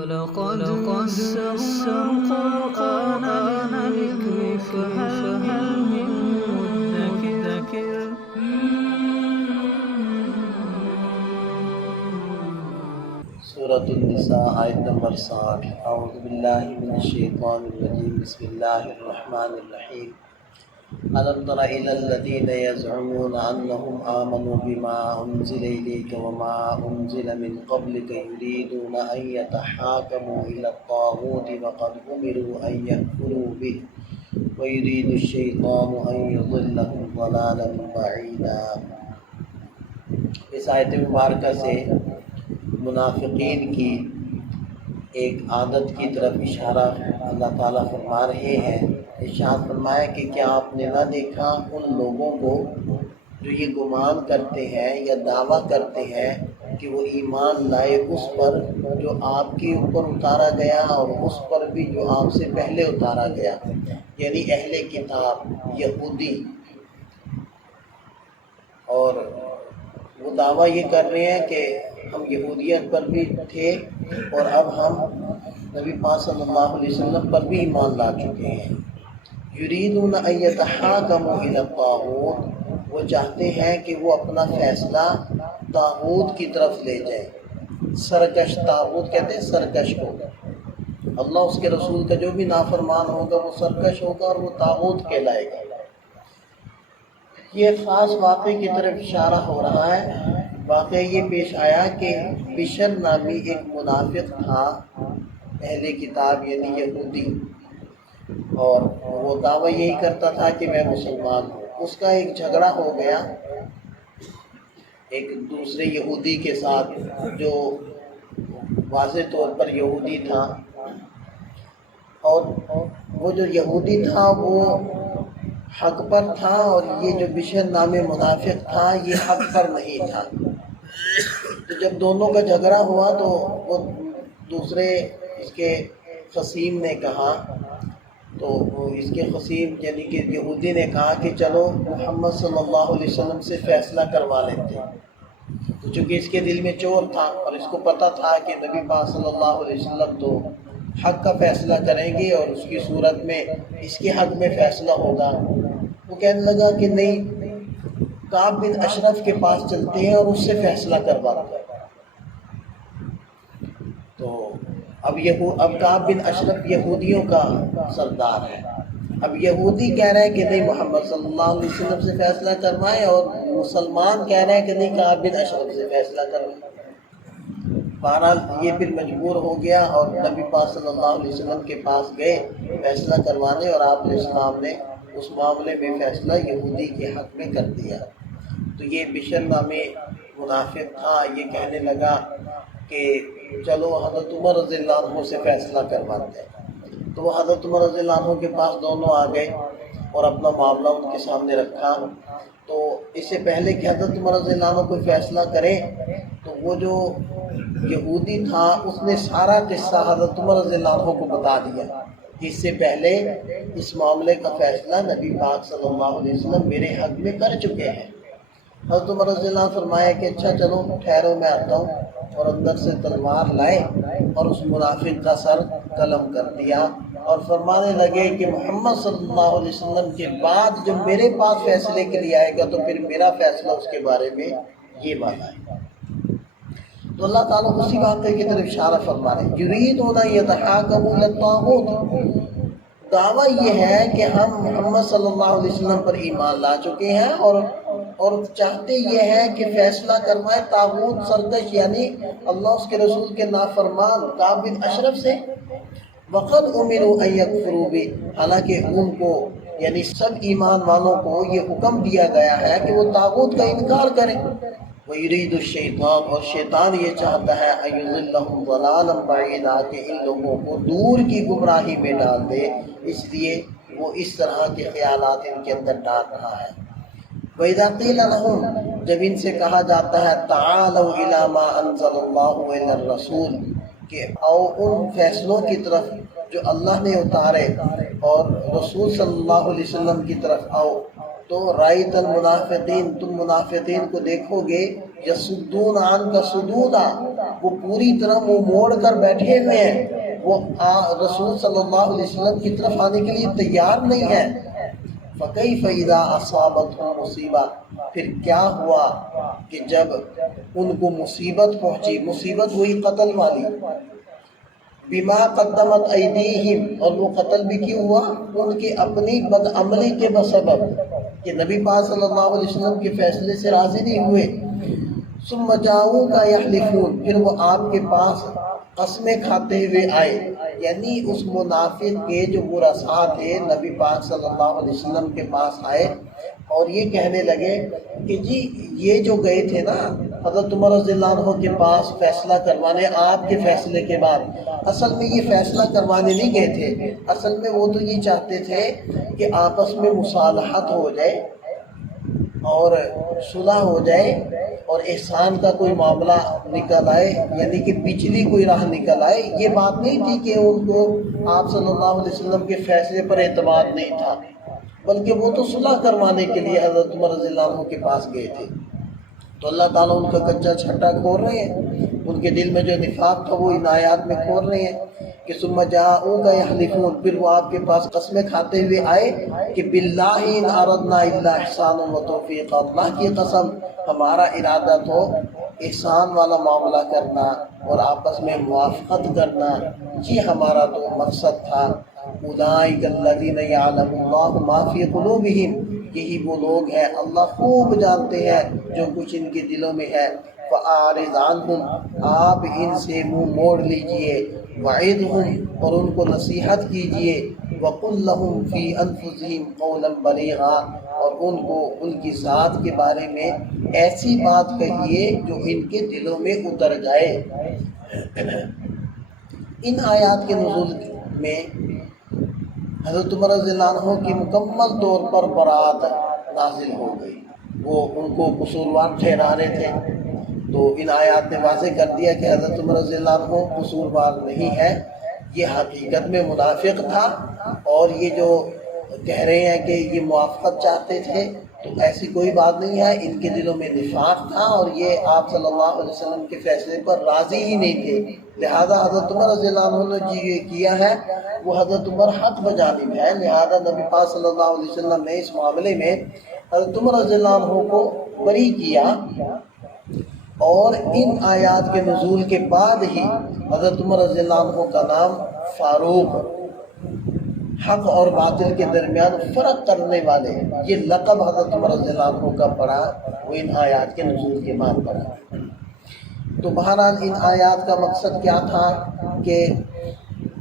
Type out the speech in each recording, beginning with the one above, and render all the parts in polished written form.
ولقد يسرنا القرآن للذكر فهل من مدكر. سورة النساء آیت نمبر 60. اعوذ باللہ من الشیطان الرجیم. بسم اللہ الرحمن الرحیم. ألم تر إلى الذين يزعمون أنهم آمنوا بما أنزل إليك وما أنزل من قبلك يريدون أن يتحاكموا إلى الطاغوت وقد أمروا أن يكفروا به ويريد الشيطان أن يضلهم ضلالا بعيدا. اس آیت مبارکہ سے منافقین کی ایک عادت کی طرف اشارہ اللہ تعالیٰ فرما رہے ہیں. ارشاد فرمایا کہ کیا آپ نے نہ دیکھا ان لوگوں کو جو یہ گمان کرتے ہیں یا دعویٰ کرتے ہیں کہ وہ ایمان لائے اس پر جو آپ کے اوپر اتارا گیا اور اس پر بھی جو آپ سے پہلے اتارا گیا، یعنی اہل کتاب یہودی. اور وہ دعویٰ یہ کر رہے ہیں کہ ہم یہودیت پر بھی تھے اور اب ہم نبی پاک صلی اللہ علیہ وسلم پر بھی ایمان لا چکے ہیں. یریدون ان یتحاکموا الی الطاغوت، وہ چاہتے ہیں کہ وہ اپنا فیصلہ طاغوت کی طرف لے جائیں. سرکش، طاغوت کہتے ہیں سرکش کو. اللہ اس کے رسول کا جو بھی نافرمان ہوگا وہ سرکش ہوگا اور وہ طاغوت کہلائے گا. یہ خاص واقعے کی طرف اشارہ ہو رہا ہے. واقعہ یہ پیش آیا کہ بشر نامی ایک منافق تھا، اہل کتاب یعنی یہودی، اور وہ دعویٰ یہی کرتا تھا کہ میں مسلمان ہوں. اس کا ایک جھگڑا ہو گیا ایک دوسرے یہودی کے ساتھ جو واضح طور پر یہودی تھا، اور وہ جو یہودی تھا وہ حق پر تھا اور یہ جو بشر نام منافق تھا یہ حق پر نہیں تھا. تو جب دونوں کا جھگڑا ہوا تو وہ دوسرے اس کے خصیم نے کہا، تو اس کے خصیم یعنی کہ یہودی نے کہا کہ چلو محمد صلی اللہ علیہ وسلم سے فیصلہ کروا لیتے ہیں. تو چونکہ اس کے دل میں چور تھا اور اس کو پتہ تھا کہ نبی پاک صلی اللہ علیہ وسلم تو حق کا فیصلہ کریں گے اور اس کی صورت میں اس کے حق میں فیصلہ ہوگا، وہ کہنے لگا کہ نہیں، کعب بن اشرف کے پاس چلتے ہیں اور اس سے فیصلہ کرواتے ہیں. تو اب کعب بن اشرف یہودیوں کا سردار ہے. اب یہودی کہہ رہے ہیں کہ نہیں محمد صلی اللہ علیہ وسلم سے فیصلہ کروائیں، اور مسلمان کہہ رہے ہیں کہ نہیں کعب بن اشرف سے فیصلہ کروائیں. بہرحال یہ پھر مجبور ہو گیا اور نبی پاک صلی اللہ علیہ وسلم کے پاس گئے فیصلہ کروانے، اور آپ علیہ السلام نے اس معاملے میں فیصلہ یہودی کے حق میں کر دیا. تو یہ بشر نامی منافق تھا، یہ کہنے لگا کہ چلو حضرت عمر رضی اللہ عنہ سے فیصلہ کرواتے ہیں. تو وہ حضرت عمر رضی اللہ عنہ کے پاس دونوں آ گئے اور اپنا معاملہ ان کے سامنے رکھا. تو اس سے پہلے کہ حضرت عمر رضی اللہ عنہ کوئی فیصلہ کرے تو وہ جو یہودی تھا اس نے سارا قصہ حضرت عمر رضی اللہ عنہ کو بتا دیا کہ اس سے پہلے اس معاملے کا فیصلہ نبی پاک صلی اللہ علیہ وسلم میرے حق میں کر چکے ہیں. حضرت عمر رضی اللہ عنہ فرمایا کہ اچھا چلو ٹھہرو میں آتا ہوں، اور اندر سے تلوار لائے اور اس منافق کا سر قلم کر دیا اور فرمانے لگے کہ محمد صلی اللہ علیہ وسلم کے بعد جب میرے پاس فیصلے کے لیے آئے گا تو پھر میرا فیصلہ اس کے بارے میں یہ والا ہے. تو اللہ تعالیٰ اسی واقعے کی طرف اشارہ فرما رہے ہیں. یریدون ان یتحاکموا الی الطاغوت، دعویٰ یہ ہے کہ ہم محمد صلی اللہ علیہ وسلم پر ایمان لا چکے ہیں اور چاہتے یہ ہے کہ فیصلہ کروائے طاغوت سرکش یعنی اللہ اس کے رسول کے نافرمان کعب بن اشرف سے. وقد امروا ان یکفروا بہ، حالانکہ ان کو یعنی سب ایمان والوں کو یہ حکم دیا گیا ہے کہ وہ طاغوت کا انکار کریں. وَيُرِيدُ الشَّيْطَانُ، اور شیطان یہ چاہتا ہے أَن يُضِلَّهُمْ ضَلَالًا بَعِيدًا، کہ ان لوگوں کو دور کی گمراہی میں ڈال دے، اس لیے وہ اس طرح کے خیالات ان کے اندر ڈال رہا ہے. وَإِذَا قِيلَ لَهُمْ، جب ان سے کہا جاتا ہے تَعَالَوْا إِلَىٰ مَا أَنزَلَ اللَّهُ وَإِلَى الرَّسُولِ، کہ آؤ ان فیصلوں کی طرف جو اللہ نے اتارے اور رسول صلی اللہ علیہ وسلم کی طرف آؤ. تو رائت المنافقین، تم منافقین کو دیکھو گے یصدون عنک صدودا، وہ پوری طرح منہ موڑ کر بیٹھے ہوئے ہیں، وہ رسول صلی اللہ علیہ وسلم کی طرف آنے کے لیے تیار نہیں ہے۔ فَكَيْفَ إِذَا أَصَابَتْهُم مُّصِيبَةٌ، پھر کیا ہوا کہ جب ان کو مصیبت پہنچی، مصیبت ہوئی قتل والی، بما قدمت ایدیہم، اور وہ قتل بھی کیوں ہوا؟ ان کی اپنی بدعملی کے بسبب، کہ نبی پاک صلی اللہ علیہ وسلم کے فیصلے سے راضی نہیں ہوئے۔ ثم جاؤوک یحلفون، پھر وہ آپ کے پاس قسمیں کھاتے ہوئے آئے، یعنی اس منافق کے جو ورثاء تھے نبی پاک صلی اللہ علیہ وسلم کے پاس آئے اور یہ کہنے لگے کہ جی یہ جو گئے تھے نا حضرت عمر رضی اللہ عنہ کے پاس فیصلہ کروانے آپ کے فیصلے کے بعد، اصل میں یہ فیصلہ کروانے نہیں گئے تھے، اصل میں وہ تو یہ چاہتے تھے کہ آپس میں مصالحت ہو جائے اور صلح ہو جائے اور احسان کا کوئی معاملہ نکل آئے، یعنی کہ پچھلی کوئی راہ نکل آئے۔ یہ بات نہیں تھی کہ ان کو آپ صلی اللہ علیہ وسلم کے فیصلے پر اعتماد نہیں تھا، بلکہ وہ تو صلح کروانے کے لیے حضرت عمر رضی اللہ عنہ کے پاس گئے تھے۔ تو اللہ تعالیٰ ان کا کچا چھٹا کھول رہے ہیں، ان کے دل میں جو نفاق تھا وہ ان آیات میں کھول رہے ہیں کہ ثم جاؤوک یحلفون، پھر وہ آپ کے پاس قسمیں کھاتے ہوئے آئے کہ باللہ ان اردنا الا احسانا و توفیقا، اللہ کی قسم ہمارا ارادہ تو احسان والا معاملہ کرنا اور آپس میں موافقت کرنا، یہ ہمارا تو مقصد تھا۔ اولئک الذین یعلم اللہ ما فی قلوبہم، یہی وہ لوگ ہیں اللہ خوب جانتے ہیں جو کچھ ان کے دلوں میں ہے۔ فَأَعْرِضْ عَنْهُمْ، آپ ان سے منہ موڑ لیجئے، وَعِظْهُمْ، اور ان کو نصیحت کیجئے، وَقُلْ لَهُمْ فِي أَنفُسِهِمْ قَوْلًا بَلِيغًا، اور ان کو ان کی ذات کے بارے میں ایسی بات کہیے جو ان کے دلوں میں اتر جائے۔ ان آیات کے نزول میں حضرت عمر رضی اللہ عنہ کی مکمل طور پر برات نازل ہو گئی، وہ ان کو قصوروار ٹھہرا رہے تھے، تو ان آیات نے واضح کر دیا کہ حضرت عمر رضی اللہ عنہ قصوروار نہیں ہے، یہ حقیقت میں منافق تھا، اور یہ جو کہہ رہے ہیں کہ یہ موافقت چاہتے تھے تو ایسی کوئی بات نہیں ہے، ان کے دلوں میں نفاق تھا اور یہ آپ صلی اللہ علیہ وسلم کے فیصلے پر راضی ہی نہیں تھے، لہذا حضرت عمر رضی اللہ عنہ نے جو یہ کیا ہے وہ حضرت عمر حق بجانب ہے، لہذا نبی پاک صلی اللہ علیہ وسلم نے اس معاملے میں حضرت عمر رضی اللہ عنہ کو بری کیا، اور ان آیات کے نزول کے بعد ہی حضرت عمر رضی اللہ عنہ کا نام فاروق، حق اور باطل کے درمیان فرق کرنے والے، یہ لقب حضرت عمر رضی اللہ عنہ کا پڑا، وہ ان آیات کے نزول کے بعد پڑا۔ تو بہرحال ان آیات کا مقصد کیا تھا کہ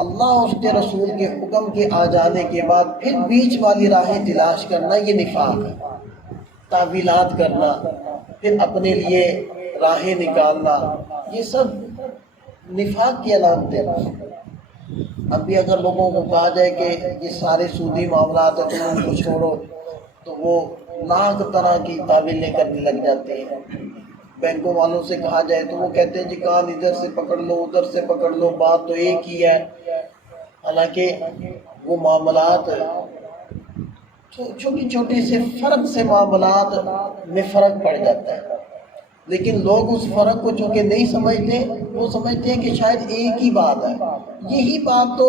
اللہ اور اس کے رسول کے حکم کے آ جانے کے بعد پھر بیچ والی راہیں تلاش کرنا یہ نفاق ہے، تعویلات کرنا، پھر اپنے لیے راہیں نکالنا، یہ سب نفاق کی علامتیں ہیں۔ اب بھی اگر لوگوں کو کہا جائے کہ یہ سارے سودی معاملات ہیں تم ان کو چھوڑو تو وہ لاکھ طرح کی تعویلیں کرنے لگ جاتے ہیں۔ بینکوں والوں سے کہا جائے تو وہ کہتے ہیں جی کان ادھر سے پکڑ لو ادھر سے پکڑ لو، بات تو ایک ہی ہے، حالانکہ وہ معاملات چھوٹی چھوٹی سے فرق سے معاملات میں فرق پڑ جاتا ہے، لیکن لوگ اس فرق کو چونکہ نہیں سمجھتے، وہ سمجھتے ہیں کہ شاید ایک ہی بات ہے۔ یہی بات تو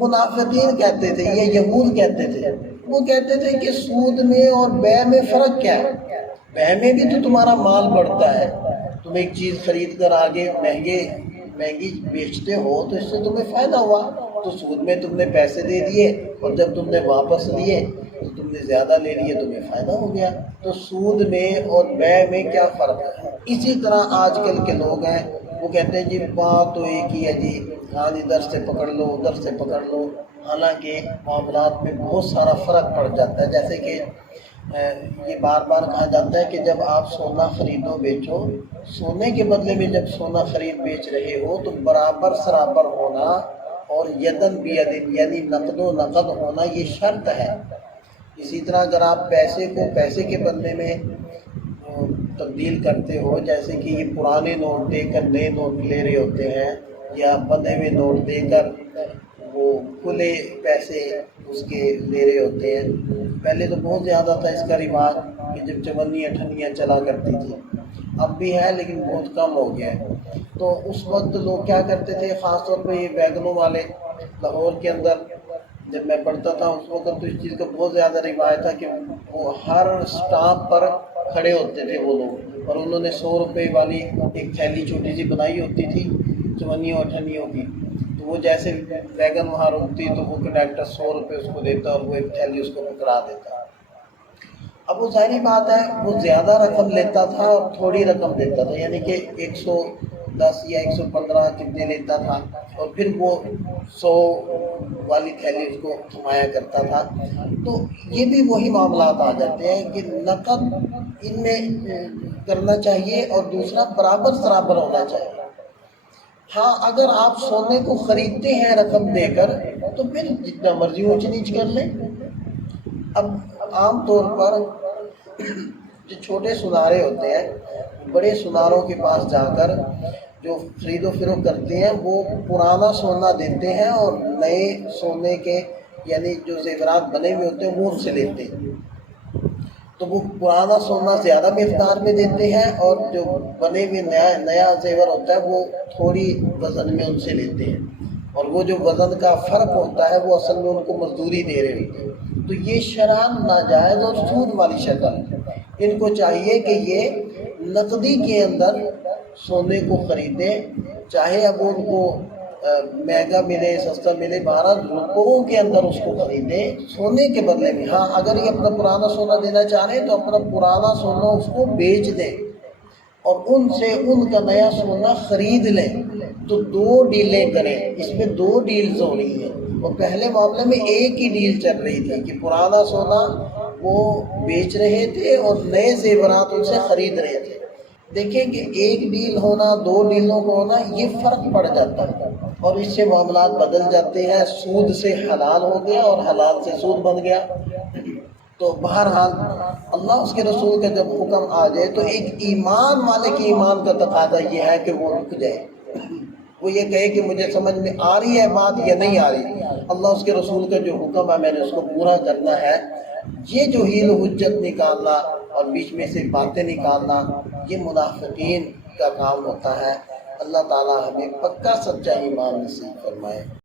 منافقین کہتے تھے، یہ یہود کہتے تھے، وہ کہتے تھے کہ سود میں اور بیع میں فرق کیا ہے؟ بیع میں بھی تو تمہارا مال بڑھتا ہے، تم ایک چیز خرید کر آگے مہنگی بیچتے ہو تو اس سے تمہیں فائدہ ہوا، تو سود میں تم نے پیسے دے دیے اور جب تم نے واپس لیے تو تم نے زیادہ لے لیے، تمہیں فائدہ ہو گیا، تو سود میں اور بیع میں کیا فرق ہے؟ اسی طرح آج کل کے لوگ ہیں، وہ کہتے ہیں جی بات تو ایک ہی ہے، جی کان ادھر سے پکڑ لو ادھر سے پکڑ لو، حالانکہ معاملات میں بہت سارا فرق پڑ جاتا ہے۔ جیسے کہ یہ بار بار کہا جاتا ہے کہ جب آپ سونا خریدو بیچو، سونے کے بدلے میں جب سونا خرید بیچ رہے ہو تو برابر سرابر ہونا اور یدن بیدن یعنی نقد و نقد ہونا یہ شرط ہے۔ اسی طرح اگر آپ پیسے کو پیسے کے بدلے میں تبدیل کرتے ہو، جیسے کہ یہ پرانے نوٹ دے کر نئے نوٹ لے رہے ہوتے ہیں یا بندے ہوئے نوٹ دے کر وہ کھلے پیسے اس کے لے رہے ہوتے ہیں، پہلے تو بہت زیادہ تھا اس کا رواج کہ جب چونیاں ٹھنیاں چلا کرتی تھی، اب بھی ہے لیکن بہت کم ہو گیا ہے۔ تو اس وقت لوگ کیا کرتے تھے، خاص طور پہ یہ ویگنوں والے لاہور کے اندر جب میں پڑھتا تھا اس وقت تو اس چیز کا بہت زیادہ روایت تھا کہ وہ ہر اسٹاپ پر کھڑے ہوتے تھے وہ لوگ، اور انہوں نے 100 روپے والی ایک تھیلی چھوٹی سی بنائی ہوتی تھی چونیوں اٹھنیوں کی، تو وہ جیسے ویگن وہاں رکتی تو وہ کنڈکٹر 100 روپے اس کو دیتا اور وہ ایک تھیلی اس کو پکڑا دیتا۔ اب وہ ظاہری بات ہے وہ زیادہ رقم لیتا تھا اور تھوڑی رقم دیتا تھا، یعنی کہ 110 یا 115 کتنے لیتا تھا، اور پھر وہ 100 والی تھیلی اس کو تھمایا کرتا تھا۔ تو یہ بھی وہی معاملات آ جاتے ہیں کہ نقد ان میں کرنا چاہیے اور دوسرا برابر برابر ہونا چاہیے۔ ہاں اگر آپ سونے کو خریدتے ہیں رقم دے کر تو پھر جتنا مرضی اونچ نیچ کر لیں۔ اب عام طور پر جو چھوٹے سنارے ہوتے ہیں بڑے سناروں کے پاس جا کر جو خرید و فروخت کرتے ہیں وہ پرانا سونا دیتے ہیں اور نئے سونے کے یعنی جو زیورات بنے ہوئے ہوتے ہیں وہ ان سے لیتے ہیں، تو وہ پرانا سونا زیادہ مقدار میں دیتے ہیں اور جو بنے ہوئے نیا زیور ہوتا ہے وہ تھوڑی وزن میں ان سے لیتے ہیں، اور وہ جو وزن کا فرق ہوتا ہے وہ اصل میں ان کو مزدوری دے رہے ہوتے ہیں۔ تو یہ شرعاً ناجائز اور سود والی شکل ہے۔ ان کو چاہیے کہ یہ نقدی کے اندر سونے کو خریدیں، چاہے اب ان کو مہنگا ملے سستا ملے، 12 روپوں کے اندر اس کو خریدیں سونے کے بدلے میں۔ ہاں اگر یہ اپنا پرانا سونا دینا چاہ رہے ہیں تو اپنا پرانا سونا اس کو بیچ دیں اور ان سے ان کا نیا سونا خرید لیں، تو 2 ڈیلیں کریں۔ اس میں 2 ڈیلز ہو رہی ہیں، اور پہلے معاملے میں ایک ہی ڈیل چل رہی تھی کہ پرانا سونا وہ بیچ رہے تھے اور نئے زیورات ان سے خرید رہے تھے۔ دیکھیں کہ ایک ڈیل ہونا 2 ڈیلوں کو ہونا یہ فرق پڑ جاتا ہے، اور اس سے معاملات بدل جاتے ہیں، سود سے حلال ہو گیا اور حلال سے سود بن گیا۔ تو بہرحال اللہ اس کے رسول کا جب حکم آ جائے تو ایک ایمان والے کے ایمان کا تقاضا یہ ہے کہ وہ رک جائے، وہ یہ کہے کہ مجھے سمجھ میں آ رہی ہے بات یا نہیں آ رہی، اللہ اس کے رسول کا جو حکم ہے میں نے اس کو پورا کرنا ہے۔ یہ جو حیل و حجت نکالنا اور بیچ میں سے باتیں نکالنا یہ منافقین کا کام ہوتا ہے۔ اللہ تعالی ہمیں پکا سچا ایمان نصیب فرمائے۔